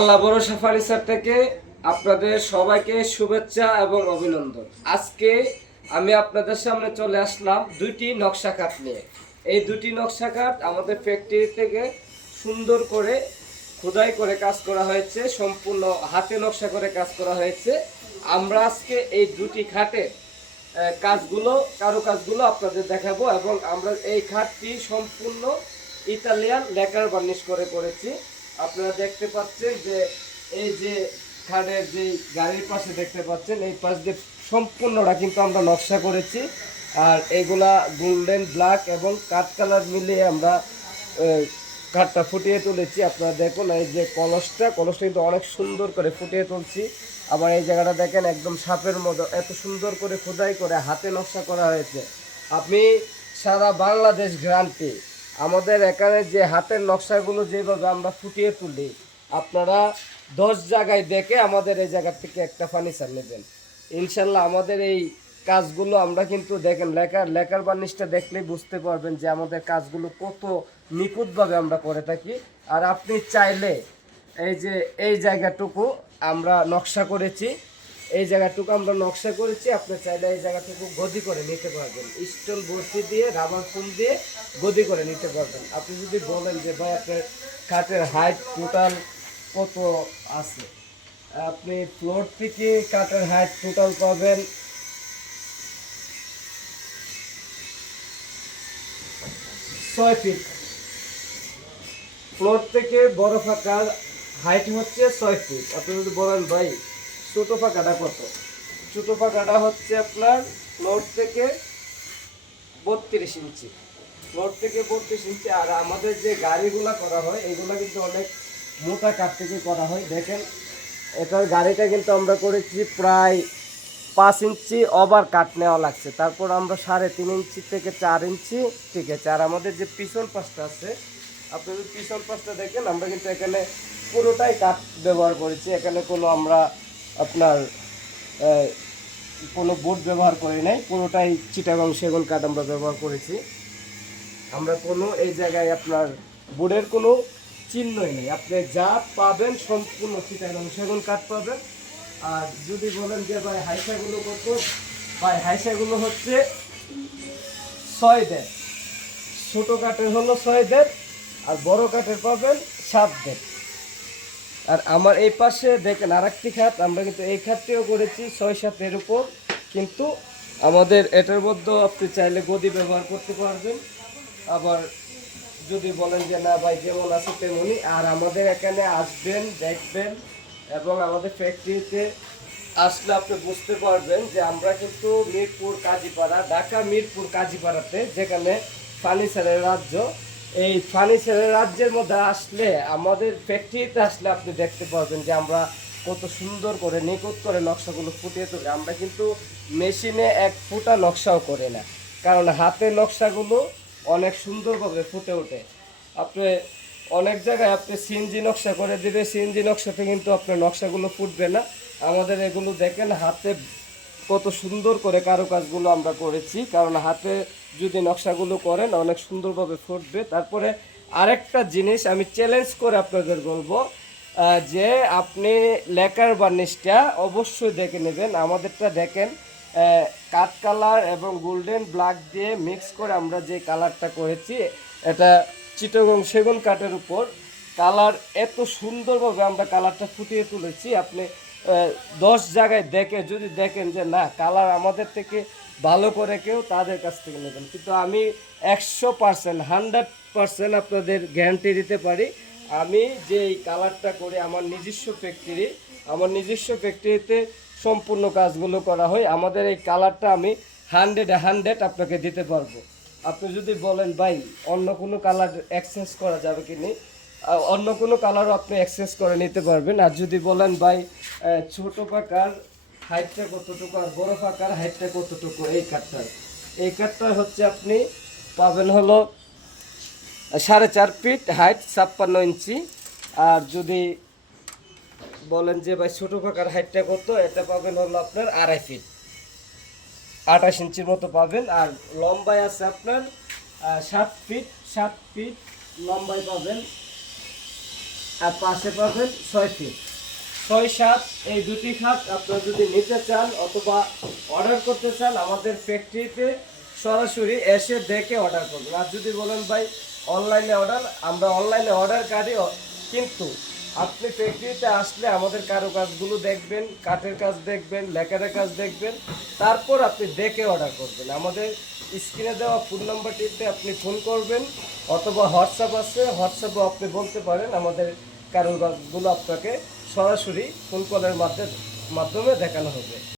আল্লাহ ভরসা ফার্নিচার থেকে আপনাদের সবাইকে শুভেচ্ছা এবং অভিনন্দন। আজকে আমি আপনাদের সামনে চলে আসলাম দুইটি নকশা কাঠ নিয়ে। এই দুটি নকশা কাঠ আমাদের ফ্যাক্টরি থেকে সুন্দর করে খোদাই করে কাজ করা হয়েছে, সম্পূর্ণ হাতে নকশা করে কাজ করা হয়েছে। আমরা আজকে এই দুটি খাটের কাজগুলো কারুকাজগুলো আপনাদের দেখাবো এবং আমরা এই খাটটি সম্পূর্ণ ইতালিয়ান লেকার বার্নিশ করে করেছি। আপনারা দেখতে পাচ্ছেন যে এই যে খাটের যে গাড়ির পাশে দেখতে পাচ্ছেন এই পাশ দিয়ে সম্পূর্ণটা কিন্তু আমরা নকশা করেছি। আর এগুলা গোল্ডেন ব্ল্যাক এবং কাঠ কালার মিলিয়ে আমরা কাঠটা ফুটিয়ে তুলেছি। আপনারা দেখুন এই যে কলসটা কিন্তু অনেক সুন্দর করে ফুটিয়ে তুলছি। আবার এই জায়গাটা দেখেন একদম সাপের মতো এত সুন্দর করে খোদাই করে হাতে নকশা করা হয়েছে। আপনি সারা বাংলাদেশ গ্যারান্টি। আমাদের এখানে যে হাতের নকশাগুলো যেভাবে আমরা ফুটিয়ে তুলি, আপনারা 10 জায়গায় দেখে আমাদের এই জায়গা থেকে একটা ফার্নিচার নেবেন ইনশাল্লাহ। আমাদের এই কাজগুলো আমরা কিন্তু দেখেন লেকার বার্নিশটা দেখলেই বুঝতে পারবেন যে আমাদের কাজগুলো কত নিখুঁতভাবে আমরা করে থাকি। আর আপনি চাইলে এই যে এই জায়গাটুকু আমরা নকশা করেছি, আপনি চাইলে এই জায়গাটুকু গদি করে নিতে পারবেন, স্টোন বর্তি দিয়ে রাবার ফোম দিয়ে গদি করে নিতে পারবেন। আপনি যদি বলেন যে ভাই আপনার কাঠের হাইট টোটাল কত আছে, আপনি ফ্লোর থেকে কাঠের হাইট টোটাল পাবেন 6 ফিট। ফ্লোর থেকে বড় ফাঁকার হাইট হচ্ছে 6 ফিট। আপনি যদি বলেন ভাই ছোট ফাঁকাটা কত, ছোট ফাঁকাটা হচ্ছে আপনার ফ্লোর থেকে 32 ইঞ্চি, আর আমাদের যে গাড়িগুলা করা হয় এগুলা কিন্তু অনেক মোটা কাঠ থেকে করা হয়। দেখেন এটার গাড়িটা কিন্তু আমরা করেছি প্রায় 5 ইঞ্চি ওভার কাট নেওয়া লাগছে, তারপর আমরা 3.5 ইঞ্চি থেকে 4 ইঞ্চি ঠিক আছে। আর আমাদের যে পিছন পাশটা আছে, আপনি যদি পিছন পাশটা দেখেন আমরা কিন্তু এখানে পুরোটাই কাঠ ব্যবহার করেছি। এখানে কোনো আমরা আপনার কোনো বোর্ড ব্যবহার করি নাই, পুরোটাই চিটাগাং সেগুন কাঠ আমরা ব্যবহার করেছি। আমরা কোনো এই জায়গায় আপনার বোর্ডের কোনো চিহ্নই নেই, আপনি যা পাবেন সম্পূর্ণ চিটাগাং সেগুন কাঠ পাবেন। আর যদি বলেন যে ভাই হাইসাগুলো কত, ভাই হাইসাগুলো হচ্ছে 6.5, ছোটো কাঠের হলো 6.5 আর বড় কাঠের পাবেন 7.5। আর আমার এই পাশে দেখেন আরেকটি খাট, আমরা কিন্তু এই খাটটিও করেছি 6-7 উপর, কিন্তু আমাদের এটার মধ্যে আপনি চাইলে গদি ব্যবহার করতে পারবেন। আবার যদি বলেন যে না ভাই যেমন আছে তেমনই। আর আমাদের এখানে আসবেন, দেখবেন এবং আমাদের ফ্যাক্টরিতে আসলে আপনি বুঝতে পারবেন যে আমরা কিন্তু মিরপুর কাজীপাড়া, ঢাকা মিরপুর কাজীপাড়াতে যেখানে ফার্নিচারের রাজ্য, এই ফার্নিচারের রাজ্যের মধ্যে আসলে আমাদের ফ্যাক্টরিতে আসলে আপনি দেখতে পারবেন যে আমরা কত সুন্দর করে নিখুঁত করে নকশাগুলো ফুটিয়ে তুলি। আমরা কিন্তু মেশিনে এক ফুটা নকশাও করে না, কারণ হাতে নকশাগুলো অনেক সুন্দরভাবে ফুটে ওঠে। আপনি অনেক জায়গায় আপনি সিএনজি নকশা করে দেবে, সিএনজি নকশাতে কিন্তু আপনার নকশাগুলো ফুটবে না। আমাদের এগুলো দেখেন হাতে কত সুন্দর করে কারুকাজগুলো আমরা করেছি, কারণ হাতে যদি নকশাগুলো করেন অনেক সুন্দরভাবে ফুটবে। তারপরে আরেকটা জিনিস আমি চ্যালেঞ্জ করে আপনাদের বলবো যে আপনি লেকার বার্নিশটা অবশ্যই দেখে নেবেন। আমাদেরটা দেখেন কাঠ কালার এবং গোল্ডেন ব্ল্যাক দিয়ে মিক্স করে আমরা যে কালারটা করেছি, এটা চিটাগং সেগুন কাঠের উপর কালার এত সুন্দরভাবে আমরা কালারটা ফুটিয়ে তুলেছি। আপনি 10 জায়গায় দেখে যদি দেখেন যে না কালার আমাদের থেকে ভালো করে কেউ, তাদের কাছ থেকে নেবেন। কিন্তু আমি 100% 100% আপনাদের গ্যারান্টি দিতে পারি, আমি যে এই কালারটা করি আমার নিজস্ব ফ্যাক্টরিতে সম্পূর্ণ কাজগুলো করা হয়। আমাদের এই কালারটা আমি 100 আপনাকে দিতে পারবো। আপনি যদি বলেন ভাই অন্য কোনো কালার এক্সচেঞ্জ করা যাবে কি না, অন্য কোনো কালারও আপনি এক্সচেঞ্জ করে নিতে পারবেন। আর যদি বলেন ভাই ছোট পাকার হাইটটা কতটুকু আর বড় পাকার হাইটটা কতটুকু, এই কাঠটা হচ্ছে আপনি পাবেন হলো 4.5 ফিট হাইট 56 ইঞ্চি। আর যদি বলেন যে ভাই ছোটো পাকার হাইটটা কত, এটা পাবেন হলো আপনার 2.5 ফিট 28 ইঞ্চির মতো পাবেন। আর লম্বায় আছে আপনার 7 ফিট লম্বায় পাবেন। আর পাশে পাবেন 6 ফিট। 6-7 এই দুটি খাট আপনারা যদি নিতে চান অথবা অর্ডার করতে চান আমাদের ফ্যাক্টরিতে সরাসরি এসে দেখে অর্ডার করবেন। আর যদি বলেন ভাই অনলাইনে অর্ডার, আমরা অনলাইনে অর্ডার করি, কিন্তু আপনি ফ্যাক্টরিতে আসলে আমাদের কারুকাজগুলো দেখবেন, কাঠের কাজ দেখবেন, লেকারের কাজ দেখবেন, তারপর আপনি দেখে অর্ডার করবেন। আমাদের স্ক্রিনে দেওয়া ফোন নাম্বারটিতে আপনি ফোন করবেন অথবা হোয়াটসঅ্যাপ আছে, হোয়াটসঅ্যাপও আপনি বলতে পারেন। আমাদের কারুকাজগুলো আপনাকে সরাসরি ফোন কলের মাধ্যমে দেখানো হবে।